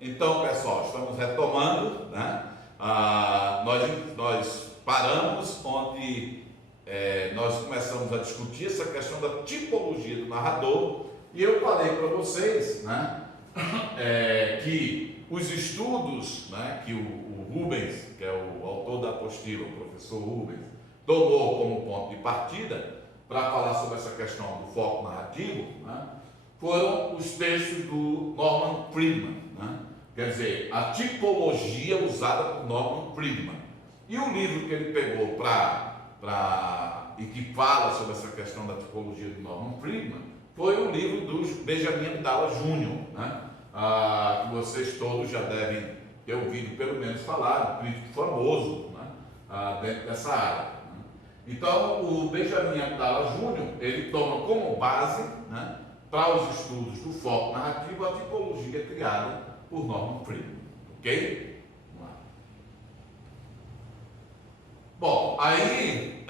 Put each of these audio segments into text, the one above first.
Então, pessoal, estamos retomando, né? Nós paramos onde nós começamos a discutir essa questão da tipologia do narrador, e eu falei para vocês, né, que os estudos, né, que o Rubens, que é o autor da apostila, o professor Rubens, tomou como ponto de partida para falar sobre essa questão do foco narrativo, né, foram os textos do Norman Friedman, né? Quer dizer, a tipologia usada por Norman Friedman. E o livro que ele pegou e que fala sobre essa questão da tipologia do Norman Friedman foi o livro do Benjamin Dallas Jr., né? Que vocês todos já devem ter ouvido pelo menos falar, um crítico famoso, né? Dentro dessa área. Né? Então, o Benjamin Dallas Jr., ele toma como base, né, para os estudos do foco narrativo a tipologia criada por Norman Friedman, ok? Vamos lá. Bom, aí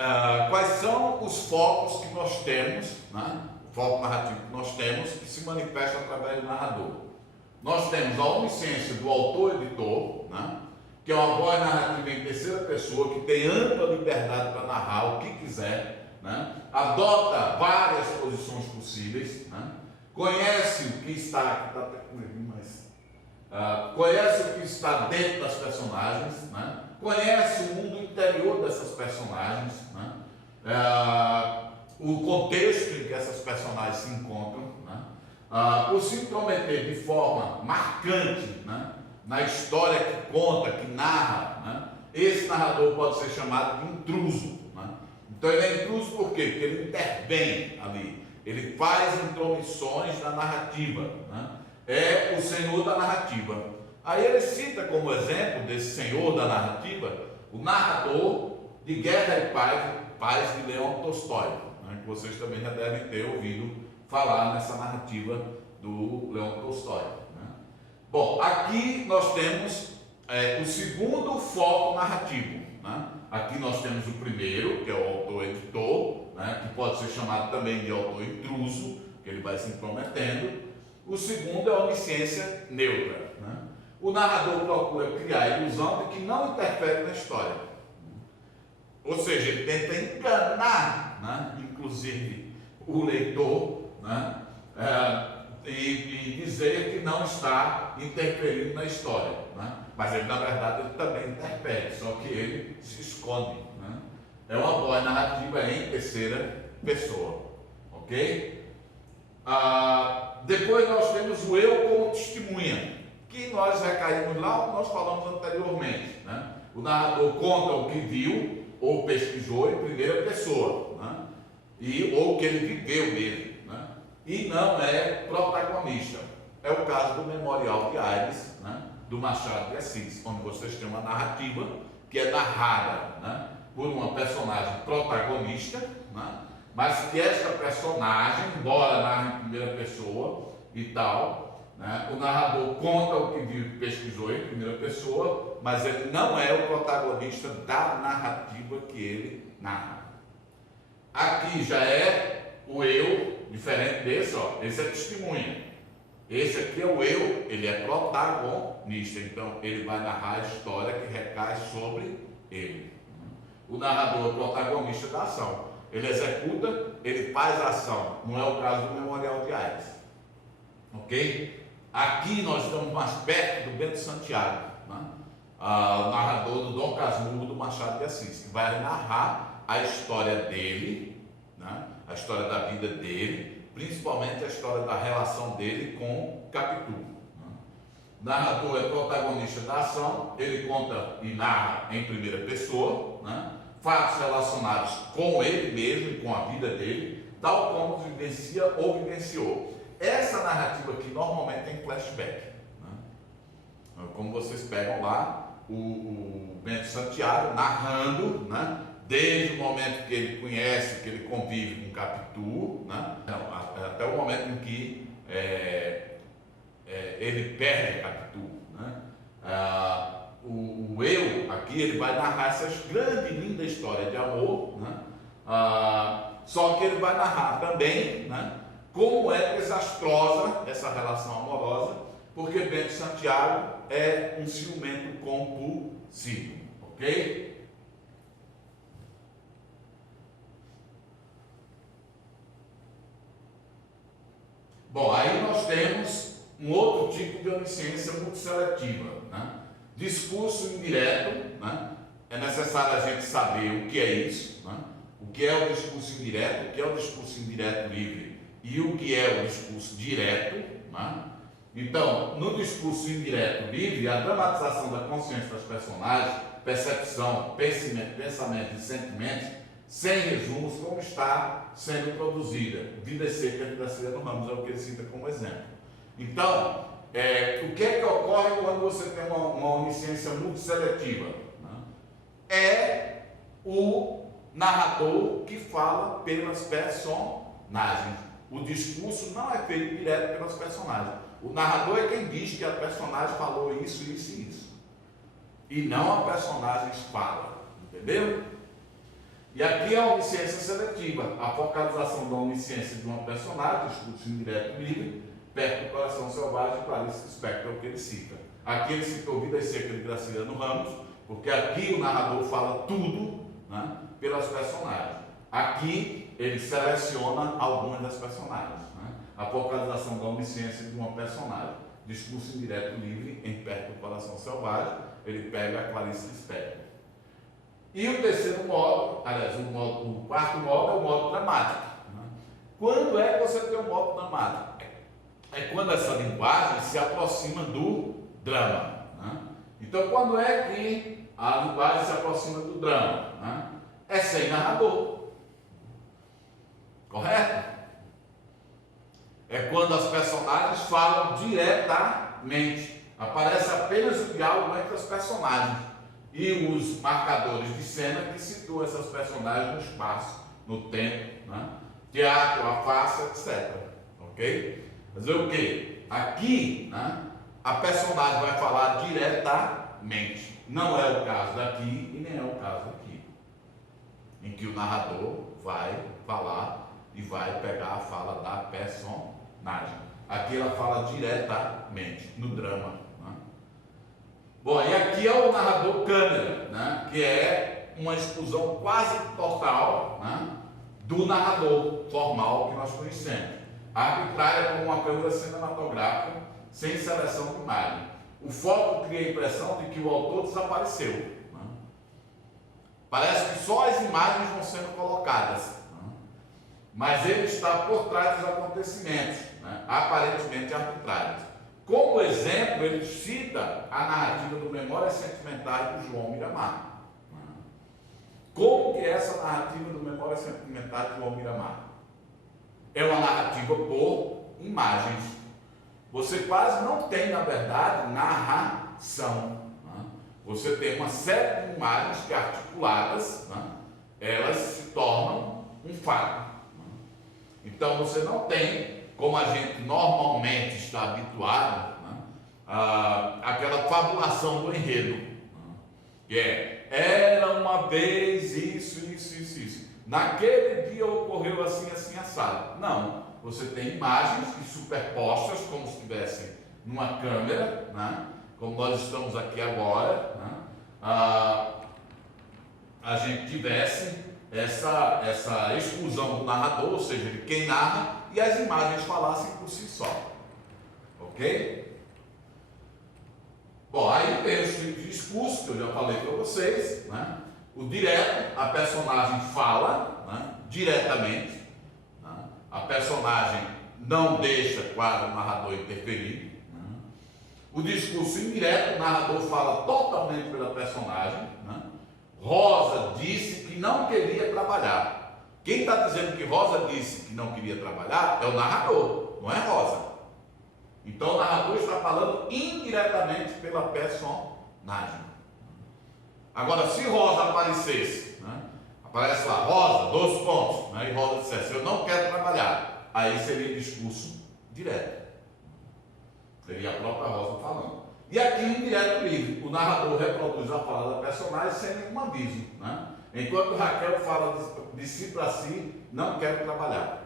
quais são os focos que nós temos, né? O foco narrativo que nós temos que se manifesta através do narrador. Nós temos a onisciência do autor-editor, né? Que é uma voz narrativa em terceira pessoa que tem ampla liberdade para narrar o que quiser, né? Adota várias posições possíveis, né? Conhece o que está conhece o que está dentro das personagens, né? Conhece o mundo interior dessas personagens, né? O contexto em que essas personagens se encontram, né? Por se intrometer de forma marcante, né, na história que conta, que narra, né? Esse narrador pode ser chamado de intruso, né? Então ele é intruso por quê? Porque ele intervém ali, ele faz intromissões na narrativa, né? É o senhor da narrativa. Aí ele cita como exemplo desse senhor da narrativa o narrador de Guerra e Paz de Leon Tolstói, né? Que vocês também já devem ter ouvido falar nessa narrativa do Leon Tolstói, né? Bom, aqui nós temos o segundo foco narrativo, né? Aqui nós temos o primeiro, que é o autor-editor, né? Que pode ser chamado também de autor intruso, que ele vai se intrometendo. O segundo é a onisciência neutra, né? O narrador procura criar a ilusão de que não interfere na história. Ou seja, ele tenta enganar, né, inclusive o leitor, né, e dizer que não está interferindo na história, né? Mas ele, na verdade, ele também interfere, só que ele se esconde, né? É uma voz narrativa em terceira pessoa, ok? Depois nós temos o eu como testemunha, que nós recaímos lá onde nós falamos anteriormente, né? O narrador conta o que viu ou pesquisou em primeira pessoa, né? Ou que ele viveu mesmo, né? E não é protagonista. É o caso do Memorial de Aires, né, do Machado de Assis, onde vocês têm uma narrativa que é narrada, né, por uma personagem protagonista, né? Mas que esta personagem, embora narre em primeira pessoa e tal, né, o narrador conta o que viu e pesquisou em primeira pessoa, mas ele não é o protagonista da narrativa que ele narra. Aqui já é o eu, diferente desse, ó, esse é testemunha. Esse aqui é o eu, ele é protagonista, então ele vai narrar a história que recai sobre ele. O narrador é o protagonista da ação. Ele executa, ele faz a ação. Não é o caso do Memorial de Aires. Ok? Aqui nós estamos mais perto do Bento Santiago, né? O narrador do Dom Casmurro do Machado de Assis, que vai narrar a história dele, né? A história da vida dele, principalmente a história da relação dele com Capitu, né? O narrador é protagonista da ação, ele conta e narra em primeira pessoa, né, fatos relacionados com ele mesmo e com a vida dele, tal como vivencia ou vivenciou. Essa narrativa aqui normalmente tem flashback, né? Como vocês pegam lá o Bento Santiago narrando, né, desde o momento que ele conhece, que ele convive com Capitu, né, até o momento em que ele perde Capitu, né? O eu aqui ele vai narrar essa grande e linda história de amor, né? Só que ele vai narrar também, né, como é desastrosa essa relação amorosa porque Bento Santiago é um ciumento compulsivo, ok? Bom, aí nós temos um outro tipo de onisciência muito seletiva, né? Discurso indireto, né? É necessário a gente saber o que é isso, né? O que é o discurso indireto, o que é o discurso indireto livre e o que é o discurso direto, né? Então, no discurso indireto livre, a dramatização da consciência das personagens, percepção, pensamento e sentimentos, sem resumos, como está sendo produzida. Vida Seca de Graciliano Ramos é o que ele cita como exemplo. Então, o que é que ocorre quando você tem uma onisciência muito seletiva? Né? É o narrador que fala pelas personagens. O discurso não é feito direto pelas personagens. O narrador é quem diz que a personagem falou isso, isso e isso. E não a personagem fala. Entendeu? E aqui é a onisciência seletiva, a focalização da onisciência de uma personagem, discurso indireto livre, perto do coração selvagem, Clarice Lispector, é o que ele cita. Aqui ele citou Vida Seca de Graciliano Ramos, porque aqui o narrador fala tudo, né, pelas personagens. Aqui ele seleciona algumas das personagens. Né? A focalização da onisciência de uma personagem, discurso indireto livre, em Perto do Coração Selvagem, ele pega a Clarice Lispector. E o terceiro modo, aliás, o quarto modo é o modo dramático. Né? Quando é que você tem o modo dramático? É quando essa linguagem se aproxima do drama. Né? Então, quando é que a linguagem se aproxima do drama? Né? É sem narrador. Correto? É quando as personagens falam diretamente. Aparece apenas o diálogo entre as personagens. E os marcadores de cena que situam essas personagens no espaço, no tempo, né? Teatro, a face, etc. Ok? Quer dizer o quê? Aqui, né, a personagem vai falar diretamente. Não é o caso daqui e nem é o caso aqui. Em que o narrador vai falar e vai pegar a fala da personagem. Aqui ela fala diretamente, no drama. Bom, e aqui é o narrador câmera, né, que é uma exclusão quase total, né, do narrador formal que nós conhecemos. A arbitrária é como uma câmera cinematográfica sem seleção de imagem. O foco cria a impressão de que o autor desapareceu. Né? Parece que só as imagens vão sendo colocadas, né? Mas ele está por trás dos acontecimentos, né, aparentemente arbitrários. Como exemplo, ele cita a narrativa do Memórias Sentimentais do João Miramar. Como que é essa narrativa do Memórias Sentimentais do João Miramar? É uma narrativa por imagens. Você quase não tem, na verdade, narração. Você tem uma série de imagens que, articuladas, elas se tornam um fato. Então, você não tem, como a gente normalmente está habituado, aquela fabulação do enredo, que era uma vez isso. Naquele dia ocorreu assim, assado. Não, você tem imagens que superpostas, como se estivessem numa câmera, né? Como nós estamos aqui agora, né? A gente tivesse essa exclusão do narrador, ou seja, de quem narra, e as imagens falassem por si só. Ok? Bom, aí tem os tipos de discurso que eu já falei para vocês, né? O direto, a personagem fala, né, diretamente, né? A personagem não deixa, claro, o narrador interferir. Né? O discurso indireto, o narrador fala totalmente pela personagem. Né? Rosa disse que não queria trabalhar. Quem está dizendo que Rosa disse que não queria trabalhar é o narrador, não é Rosa. Então o narrador está falando indiretamente pela personagem. Agora, se Rosa aparecesse, né, aparece lá, Rosa, 2 pontos, né, e Rosa dissesse, eu não quero trabalhar, aí seria discurso direto. Seria a própria Rosa falando. E aqui, indireto livre, o narrador reproduz a fala da personagem sem nenhum aviso. Né? Enquanto Raquel fala de si para si, não quero trabalhar.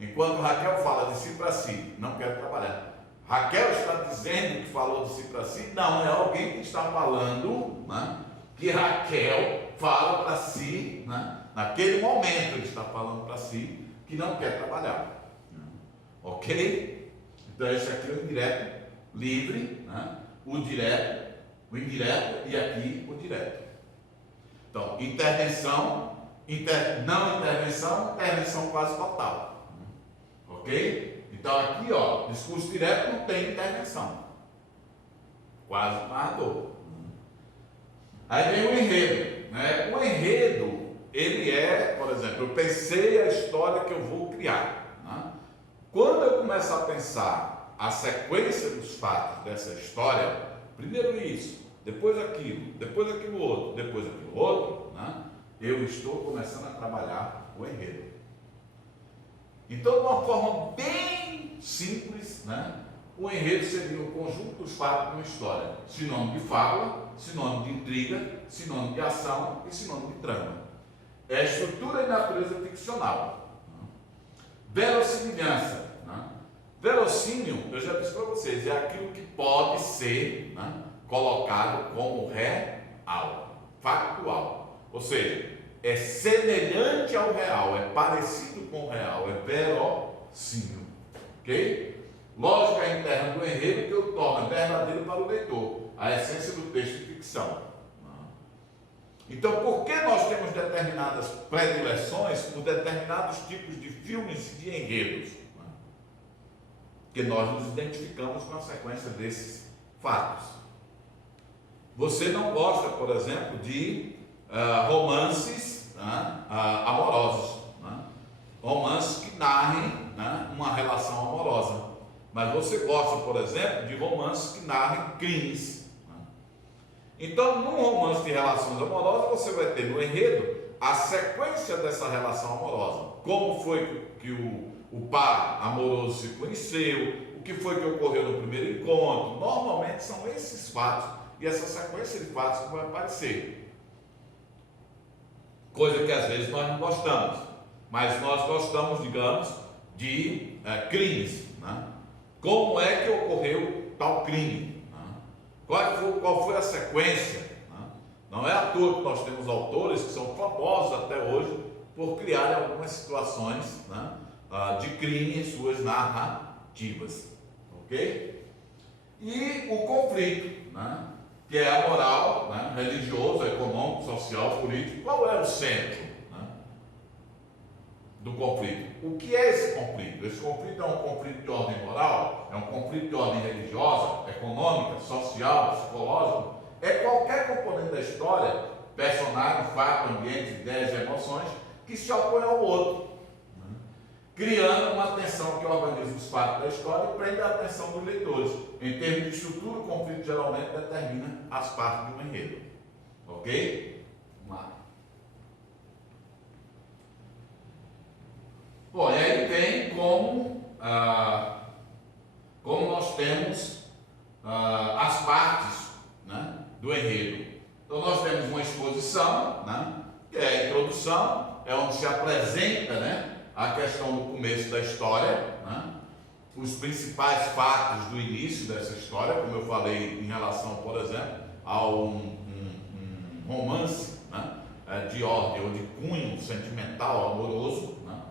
Enquanto Raquel fala de si para si, não quero trabalhar. Raquel está dizendo que falou de si para si? Não, é alguém que está falando, né, que Raquel fala para si, né, naquele momento ele está falando para si que não quer trabalhar. Ok? Então esse aqui é o indireto livre, né, o direto, o indireto e aqui o direto. Então, intervenção, não intervenção, intervenção quase total. Ok? Então aqui, ó, discurso direto não tem intervenção. Quase narrador. Aí vem o enredo, né? O enredo, ele é, por exemplo, eu pensei a história que eu vou criar, né? Quando eu começo a pensar a sequência dos fatos dessa história, primeiro isso, depois aquilo outro, depois aquilo outro, né? Eu estou começando a trabalhar o enredo. Então, de uma forma bem simples, né? O enredo seria o conjunto dos fatos de uma história. Sinônimo de fábula, sinônimo de intriga, sinônimo de ação e sinônimo de trama. É a estrutura e natureza ficcional. Verossimilhança. Verossímil, eu já disse para vocês, é aquilo que pode ser, né, colocado como real, factual. Ou seja, é semelhante ao real, é parecido com o real, é verossímil. Ok? Lógica interna do enredo que o torna verdadeiro para o leitor, a essência do texto de ficção. Então, por que nós temos determinadas predileções por determinados tipos de filmes e de enredos? Porque nós nos identificamos com a sequência desses fatos. Você não gosta, por exemplo, de romances, né, amorosos, né? Romances que narrem, né, uma relação amorosa. Mas você gosta, por exemplo, de romances que narrem crimes. Né? Então, num romance de relações amorosas, você vai ter no enredo a sequência dessa relação amorosa. Como foi que o par amoroso se conheceu, o que foi que ocorreu no primeiro encontro. Normalmente são esses fatos e essa sequência de fatos que vai aparecer. Coisa que às vezes nós não gostamos, mas nós gostamos, digamos, de crimes. Né? Como é que ocorreu tal crime? Né? Qual foi a sequência? Né? Não é à toa que nós temos autores que são famosos até hoje por criarem algumas situações, né, de crime em suas narrativas. Ok? E o conflito, né, que é a moral, né, religioso, econômico, social, político. Qual é o centro, né, do conflito? O que é esse conflito? Esse conflito é um conflito de ordem moral? É um conflito de ordem religiosa, econômica, social, psicológico? É qualquer componente da história, personagem, fato, ambiente, ideias e emoções, que se opõe ao outro, né, criando uma tensão que organiza os fatos da história e prende a atenção dos leitores. Em termos de estrutura, o conflito geralmente determina as partes do enredo. Ok? Vamos lá. Bom, e aí vem como nós temos as partes, né, do enredo. Então nós temos uma exposição, né, que é a introdução, é onde se apresenta, né, a questão do começo da história, né, os principais fatos do início dessa história, como eu falei em relação, por exemplo, a um romance, né, de ordem ou de cunho sentimental, amoroso, né.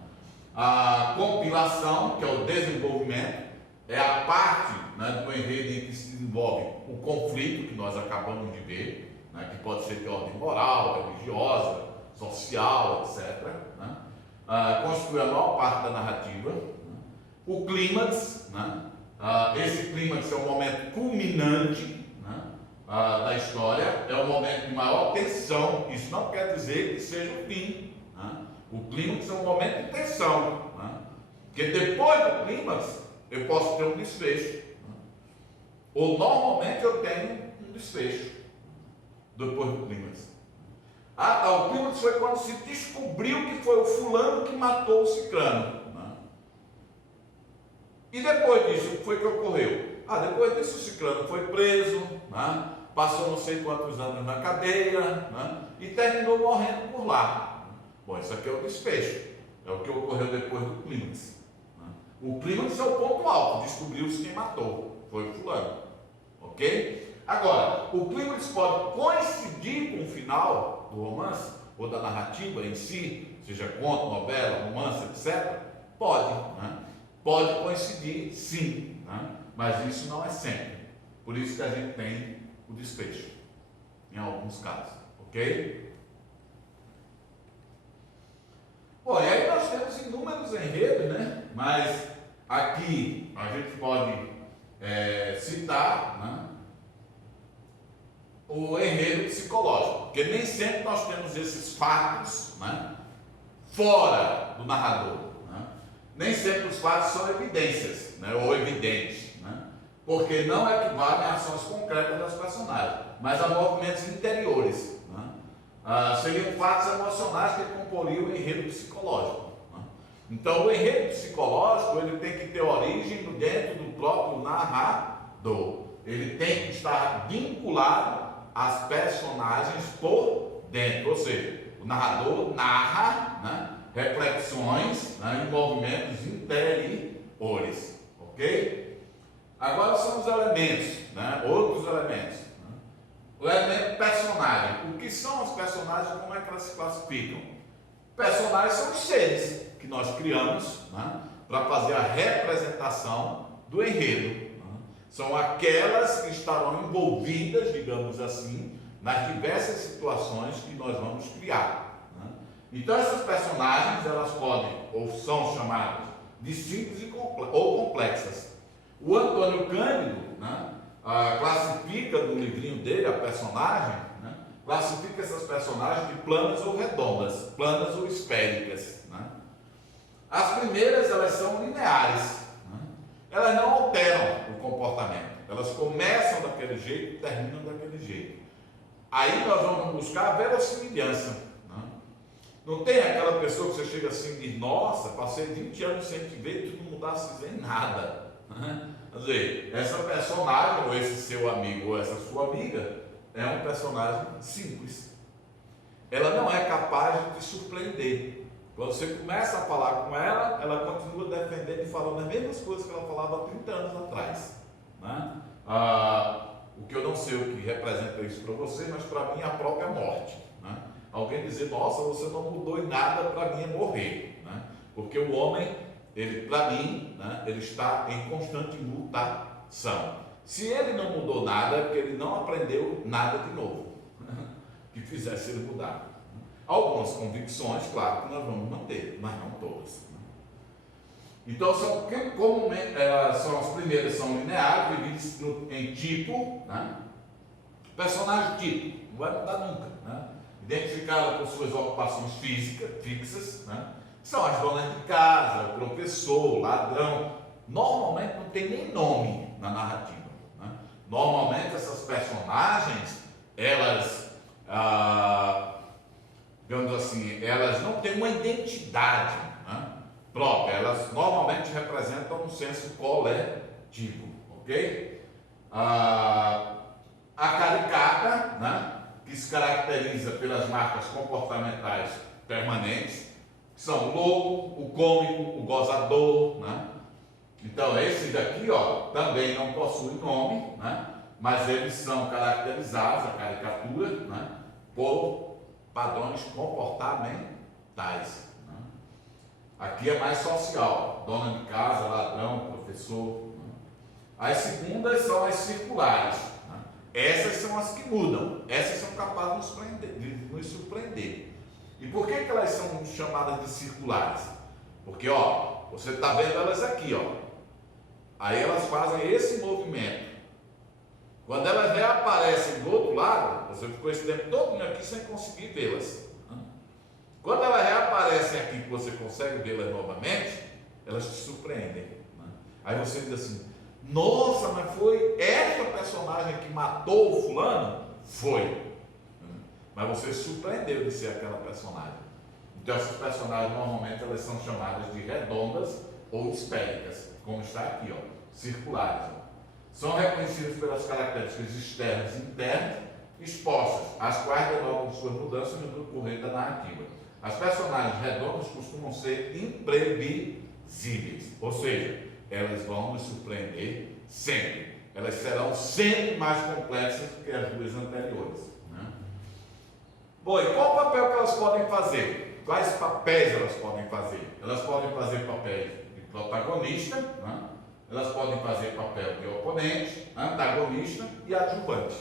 A compilação, que é o desenvolvimento, é a parte, né, do enredo em que se desenvolve o conflito que nós acabamos de ver, né, que pode ser de ordem moral, religiosa, social, etc. Né? Constitui a maior parte da narrativa. Né? O clímax, né? Esse clímax é o momento culminante, né, da história, é o momento de maior tensão. Isso não quer dizer que seja o fim. Né? O clímax é um momento de tensão, né? Porque depois do clímax eu posso ter um desfecho, né? Ou normalmente eu tenho um desfecho depois do clímax. O clímax foi quando se descobriu que foi o fulano que matou o ciclano, né? E depois disso, o que foi que ocorreu? Depois disso o ciclano foi preso, né? Passou não sei quantos anos na cadeia, né? E terminou morrendo por lá. Bom, isso aqui é o desfecho, é o que ocorreu depois do clímax, né? O clímax é o ponto alto, descobriu-se quem matou, foi o fulano, ok? Agora, o clímax pode coincidir com o final do romance, ou da narrativa em si, seja conto, novela, romance, etc. Pode, né? Pode coincidir, sim, né? Mas isso não é sempre. Por isso que a gente tem o desfecho, em alguns casos, ok? Bom, e aí nós temos inúmeros enredos, né? Mas aqui a gente pode citar, né, o enredo psicológico, porque nem sempre nós temos esses fatos, né, fora do narrador, né? Nem sempre os fatos são evidências, né, ou evidentes, né? Porque não equivalem a ações concretas das personagens, mas a movimentos interiores, né? Seriam fatos emocionais que comporiam o enredo psicológico, né? Então o enredo psicológico ele tem que ter origem dentro do próprio narrador, ele tem que estar vinculado às personagens por dentro, ou seja, o narrador narra, né, reflexões, né, e movimentos interiores, ok? Agora são os elementos, né, outros elementos, né? O elemento personagem. O que são os personagens e como é que elas se classificam? Personagens são os seres que nós criamos, né, para fazer a representação do enredo. São aquelas que estarão envolvidas, digamos assim, nas diversas situações que nós vamos criar, né? Então essas personagens, elas podem, ou são chamadas de simples ou complexas. O Antônio Cândido, né, classifica no livrinho dele, a personagem, né, classifica essas personagens de planas ou redondas, planas ou esféricas, né? As primeiras, elas são lineares, elas não alteram o comportamento, elas começam daquele jeito e terminam daquele jeito. Aí nós vamos buscar a verossimilhança, né? Não tem aquela pessoa que você chega assim e diz, nossa, passei 20 anos sem te ver e tu não mudasse em nada, né? Quer dizer, essa personagem, ou esse seu amigo, ou essa sua amiga, é um personagem simples. Ela não é capaz de te surpreender. Quando você começa a falar com ela, ela continua defendendo e falando as mesmas coisas que ela falava há 30 anos atrás, né? O que eu não sei o que representa isso para você, mas para mim é a própria morte, né? Alguém dizer, nossa, você não mudou em nada, para mim é morrer, né? Porque o homem, ele, para mim, né, ele está em constante mutação. Se ele não mudou nada, é porque ele não aprendeu nada de novo, que fizesse ele mudar. Algumas convicções, claro, que nós vamos manter, mas não todas. Então, são as primeiras são lineares, divididas em tipo, né? Personagem tipo, não vai mudar nunca, né? Identificada por suas ocupações fixas, né? São as donas de casa, o professor, o ladrão. Normalmente não tem nem nome na narrativa, né? Normalmente essas personagens, elas digamos assim, elas não têm uma identidade, né, própria, elas normalmente representam um senso coletivo, ok? A caricata, né, que se caracteriza pelas marcas comportamentais permanentes, que são o louco, o cômico, o gozador, né? Então esses daqui, ó, também não possuem nome, né, mas eles são caracterizados, a caricatura, né, por padrões comportamentais, né? Aqui é mais social, dona de casa, ladrão, professor, né? As segundas são as circulares, né? Essas são as que mudam, essas são capazes de nos surpreender. E por que elas são chamadas de circulares? Porque, ó, você está vendo elas aqui, ó, aí elas fazem esse movimento. Quando elas reaparecem do outro lado, você ficou esse tempo todo aqui sem conseguir vê-las. Quando elas reaparecem aqui, que você consegue vê-las novamente, elas te surpreendem, né? Aí você diz assim, nossa, mas foi essa personagem que matou o fulano? Foi. Mas você se surpreendeu de ser aquela personagem. Então essas personagens normalmente elas são chamadas de redondas ou esféricas, como está aqui, ó, circulares, ó. São reconhecidas pelas características externas e internas expostas, as quais denotam suas mudanças no decorrer da narrativa. As personagens redondas costumam ser imprevisíveis, irrepreensíveis. Ou seja, elas vão nos surpreender sempre. Elas serão sempre mais complexas do que as duas anteriores. Né? Bom, e qual o papel que elas podem fazer? Quais papéis elas podem fazer? Elas podem fazer papéis de protagonista, né? Elas podem fazer papel de oponente, antagonista e adjuvante.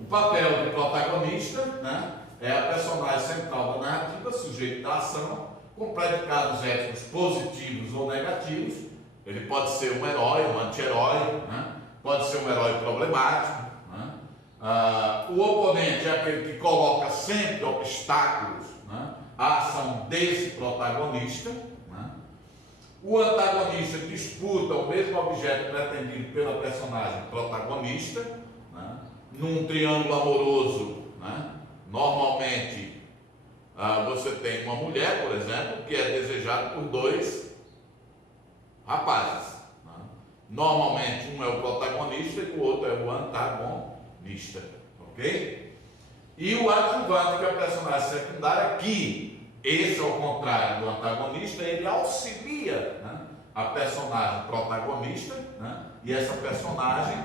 O papel de protagonista, né, é a personagem central da narrativa, sujeito da ação, com predicados éticos positivos ou negativos. Ele pode ser um herói, um anti-herói, né? Pode ser um herói problemático. Né? O oponente é aquele que coloca sempre obstáculos, né, à ação desse protagonista. Né? O antagonista disputa o mesmo objeto pretendido pela personagem protagonista. Né? Num triângulo amoroso, né, normalmente você tem uma mulher, por exemplo, que é desejada por dois rapazes. Né? Normalmente um é o protagonista e o outro é o antagonista. Ok? E o adjuvante, que é o personagem secundário, que esse, ao contrário do antagonista, ele auxilia, né, a personagem protagonista, né, e essa personagem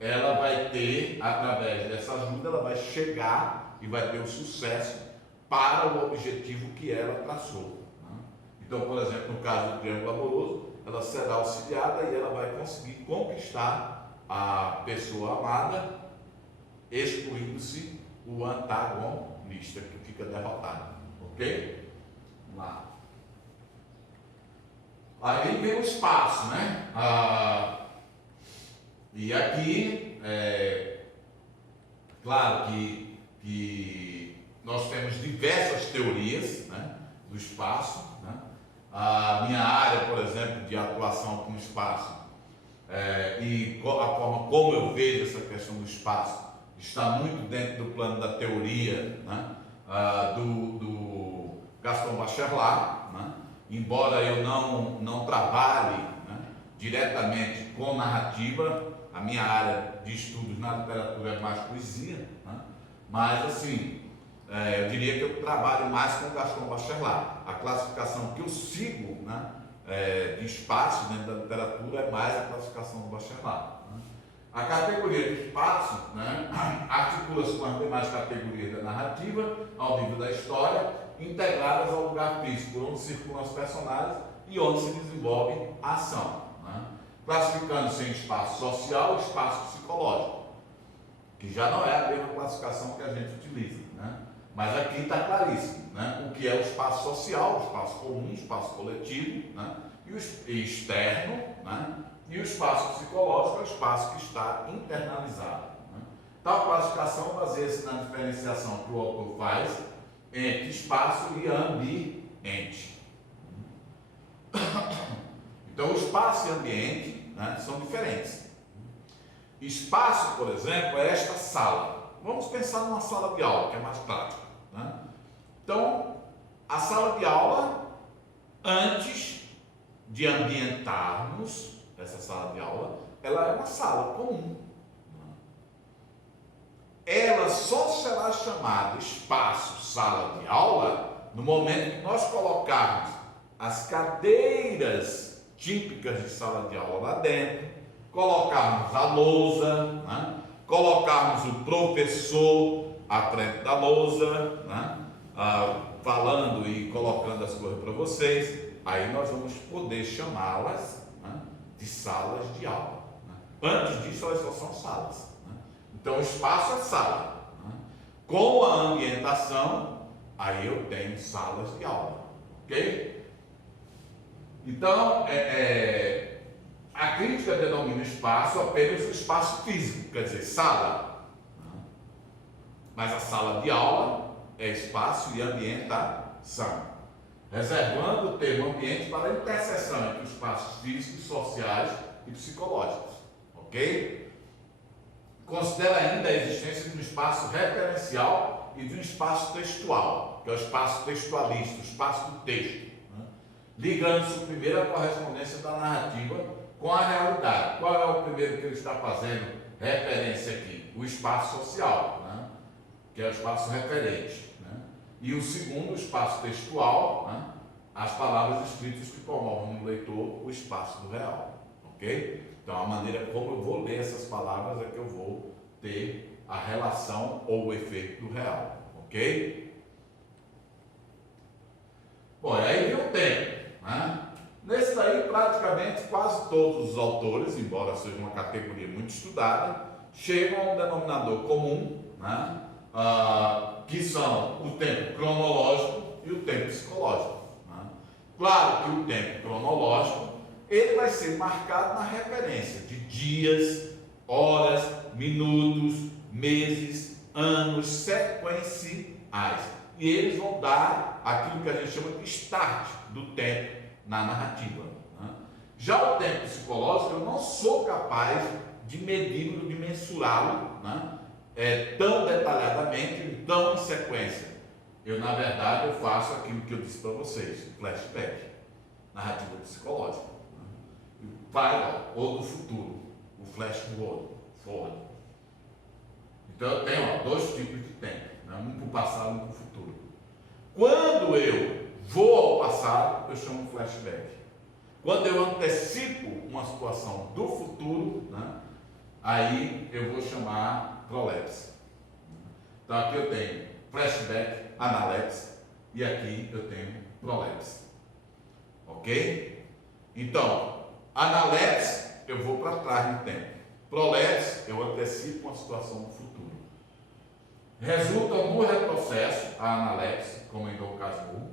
ela vai ter, através dessa ajuda, ela vai chegar e vai ter o sucesso para o objetivo que ela traçou. Né? Então, por exemplo, no caso do triângulo amoroso, ela será auxiliada e ela vai conseguir conquistar a pessoa amada, excluindo-se o antagonista, que fica derrotado. Ok? Vamos lá. Aí vem o espaço, né? E aqui, claro que nós temos diversas teorias, né, do espaço. Né? A minha área, por exemplo, de atuação com o espaço, e a forma como eu vejo essa questão do espaço, está muito dentro do plano da teoria, né, do Gaston Bachelard. Né? Embora eu não trabalhe, né, diretamente com narrativa, a minha área de estudos na literatura é mais poesia, né? Mas assim, eu diria que eu trabalho mais com o Gaston Bachelard. A classificação que eu sigo, né, de espaço dentro da literatura é mais a classificação do Bachelard. Né? A categoria de espaço, né, articula-se com as demais categorias da narrativa, ao nível da história, integradas ao lugar físico, onde circulam os personagens e onde se desenvolve a ação. Classificando-se em espaço social e espaço psicológico, que já não é a mesma classificação que a gente utiliza, né? Mas aqui está claríssimo, né, o que é o espaço social, o espaço comum, o espaço coletivo, né, e externo, né, e o espaço psicológico é o espaço que está internalizado. Né? Tal classificação baseia-se na diferenciação que o autor faz entre espaço e ambiente. Então, o espaço e ambiente, né, são diferentes. Espaço, por exemplo, é esta sala. Vamos pensar numa sala de aula, que é mais prático. Né? Então, a sala de aula, antes de ambientarmos essa sala de aula, ela é uma sala comum. Ela só será chamada espaço, sala de aula, no momento que nós colocarmos as cadeiras típicas de sala de aula lá dentro, colocarmos a lousa, né? Colocarmos o professor à frente da lousa, né? Falando e colocando as coisas para vocês, aí nós vamos poder chamá-las, né, de salas de aula. Né? Antes disso, elas só são salas. Né? Então, o espaço é sala. Né? Com a ambientação, aí eu tenho salas de aula. Ok? Então, a crítica denomina espaço apenas o espaço físico, quer dizer, sala. Mas a sala de aula é espaço e ambientação, reservando o termo ambiente para a interseção entre os espaços físicos, sociais e psicológicos. Ok? Considera ainda a existência de um espaço referencial e de um espaço textual, que é o espaço textualista, o espaço do texto. Ligando-se primeiro à correspondência da narrativa com a realidade. Qual é o primeiro que ele está fazendo referência aqui? O espaço social, né? Que é o espaço referente. Né? E o segundo, o espaço textual, né? as palavras escritas que promovem no leitor o espaço do real, ok? Então, a maneira como eu vou ler essas palavras é que eu vou ter a relação ou o efeito do real, ok? Bom, e aí vem o tempo, né? Nesse daí, praticamente quase todos os autores, embora seja uma categoria muito estudada, chegam a um denominador comum, né? Que são o tempo cronológico e o tempo psicológico. Né? Claro que o tempo cronológico ele vai ser marcado na referência de dias, horas, minutos, meses, anos sequenciais. E eles vão dar aquilo que a gente chama de start do tempo na narrativa. Né? Já o tempo psicológico, eu não sou capaz de medi-lo, de mensurá-lo, né? Tão detalhadamente, tão em sequência. Eu, na verdade, eu faço aquilo que eu disse para vocês, flashback, narrativa psicológica. Né? Vai ou do futuro, o flash forward. Então eu tenho dois tipos de tempo, né? Um para o passado e um para o futuro. Quando eu vou ao passado, eu chamo flashback. Quando eu antecipo uma situação do futuro, né? Aí eu vou chamar prolepse. Então aqui eu tenho flashback, analepse e aqui eu tenho prolepse. Ok? Então, analepse eu vou para trás no tempo. Prolepse eu antecipo uma situação do futuro. Resultam no retrocesso, a analepse, como em Dom Casmurro,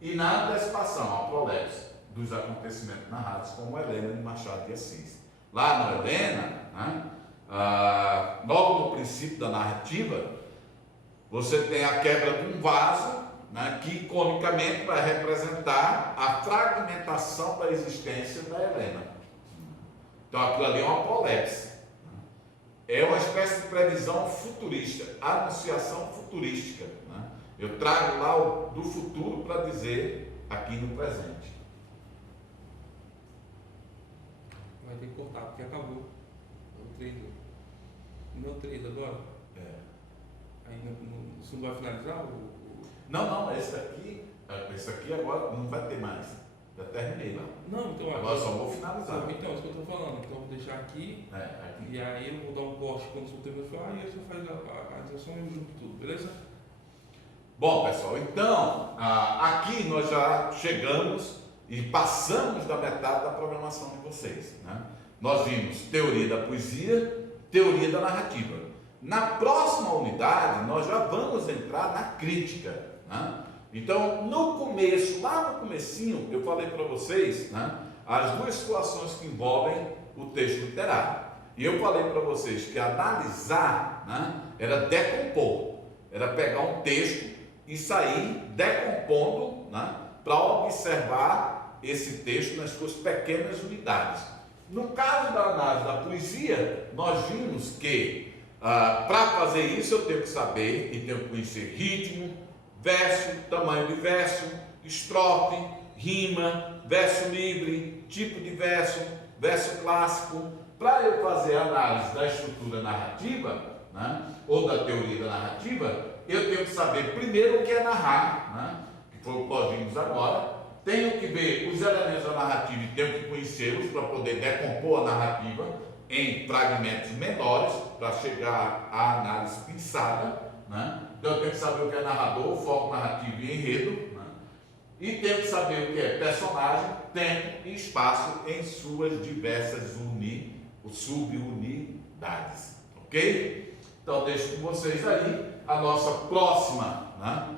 e na antecipação, a prolepse, dos acontecimentos narrados, como Helena de Machado de Assis. Lá no Helena, né, logo no princípio da narrativa, você tem a quebra de um vaso, né, que iconicamente vai representar a fragmentação da existência da Helena. Então aquilo ali é uma prolepse. É uma espécie de previsão futurista, anunciação futurística. Né? Eu trago lá do futuro para dizer aqui no presente. Vai ter que cortar, porque acabou. O 3. O meu 3 agora? Aí você não vai finalizar? Não, esse aqui agora não vai ter mais. Já terminei lá. Não, então agora só vou finalizar. Então, é isso que eu estou falando. Então eu vou deixar aqui. Aqui. E aí eu vou dar um corte quando você terminar e falar, aí você faz a inserção e o junto tudo, beleza? Bom, pessoal, então aqui nós já chegamos e passamos da metade da programação de vocês. Né? Nós vimos teoria da poesia, teoria da narrativa. Na próxima unidade, nós já vamos entrar na crítica. Né? Então, no começo, lá no comecinho, eu falei para vocês, né, as duas situações que envolvem o texto literário. E eu falei para vocês que analisar, né, era decompor, era pegar um texto e sair decompondo, né, para observar esse texto nas suas pequenas unidades. No caso da análise da poesia, nós vimos que para fazer isso eu tenho que saber e tenho que conhecer ritmo, verso, tamanho de verso, estrofe, rima, verso livre, tipo de verso, verso clássico. Para eu fazer a análise da estrutura narrativa, né, ou da teoria da narrativa, eu tenho que saber primeiro o que é narrar, né, que foi o que nós vimos agora. Tenho que ver os elementos da narrativa e tenho que conhecê-los para poder decompor a narrativa em fragmentos menores, para chegar à análise pensada. Né? Então eu tenho que saber o que é narrador, foco narrativo e enredo, né? E tenho que saber o que é personagem, tempo e espaço em suas diversas subunidades, ok? Então deixo com vocês aí a nossa próxima, né?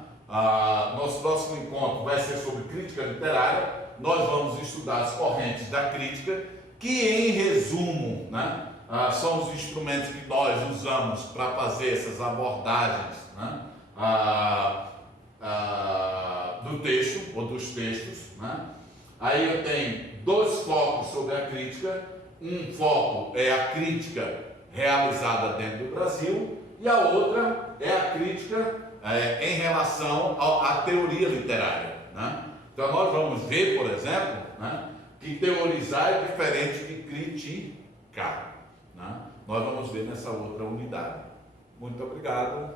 Nosso próximo encontro vai ser sobre crítica literária. Nós vamos estudar as correntes da crítica, que em resumo, né, são os instrumentos que nós usamos para fazer essas abordagens, né, do texto ou dos textos. Né? Aí eu tenho dois focos sobre a crítica. Um foco é a crítica realizada dentro do Brasil e a outra é a crítica em relação à teoria literária. Né? Então nós vamos ver, por exemplo, né, que teorizar é diferente de criticar. Né? Nós vamos ver nessa outra unidade. Muito obrigado.